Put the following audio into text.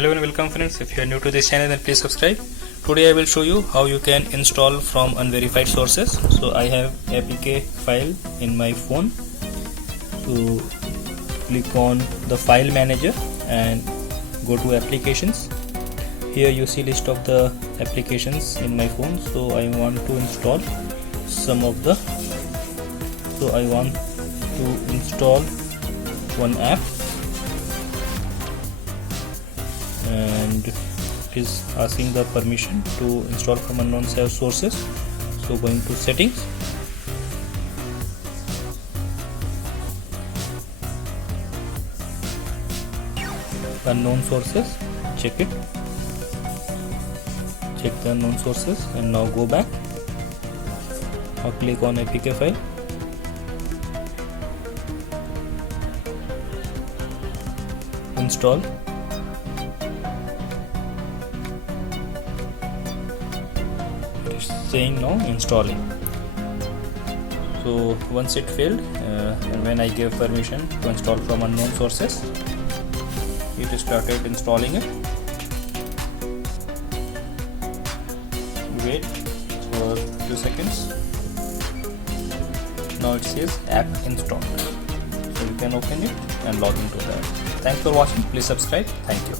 Hello and welcome friends. If you are new to this channel, then please subscribe. Today I will show you how you can install from unverified sources. So I have APK file in my phone. So click on the file manager and go to applications. Here you see list of the applications in my phone. So I want to install some of the. So I want to install one app. And it is asking the permission to install from unknown sources. So going to settings, unknown sources, check it, check the unknown sources, and now go back. Now click on APK file, install. Saying now installing. So once it failed, and when I gave permission to install from unknown sources, it started installing it. Wait for 2 seconds. Now it says app installed. So you can open it and log into that. Thanks for watching. Please subscribe. Thank you.